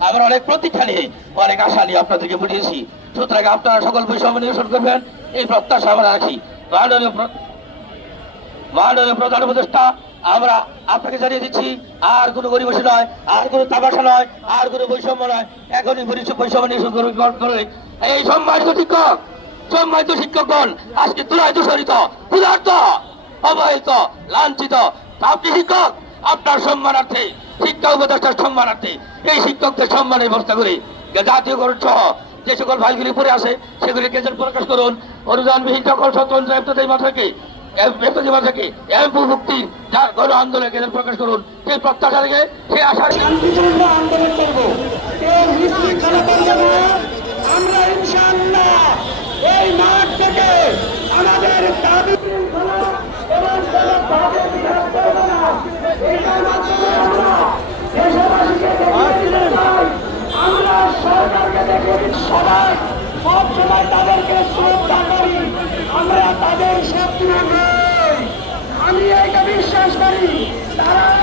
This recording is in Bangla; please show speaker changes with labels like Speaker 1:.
Speaker 1: আমরা অনেক প্রতীক্ষা নিয়ে, অনেক আশা নিয়ে আপনাদেরকে বুঝিয়েছি। সুতরাং আপনারা সকল বৈষম্য নিরসন করবেন, এই প্রত্যাশা আমরা রাখি। মাননীয় প্রধান উপদেষ্টা, আমরা আপনাকে জানিয়ে দিচ্ছি, আর কোনো গরিবসী নয়, আর কোনো তামাশা নয়, আর কোনো বৈষম্য নয়। এখনই বৈষ- বৈষম্য নিরসন করে এই সম্মানিত শিক্ষক, সম্মানিত শিক্ষকগণ, আজকে তুলায় দূষণিত ক্ষুধার্ত, অবহেলিত, লাঞ্ছিত। আপনি শিক্ষক আপনার সম্মানার্থে, শিক্ষা উপদেষ্টার সম্মানার্থে, এই শিক্ষকদের সম্মানের ব্যবস্থা করি। জাতীয় করণ সহ যে সকল ফাইলগুলি পড়ে আসে, সেগুলি গেজেট প্রকাশ করুন। অনুদানবিহীন সকল স্বতন্ত্র এফতেমা থেকে এফতেমা থেকে এমপি মুক্তি যার গণ আন্দোলনে গেজেট প্রকাশ করুন। সেই প্রত্যাশা থেকে সেই আশা
Speaker 2: আন্দোলন করবে। Bye.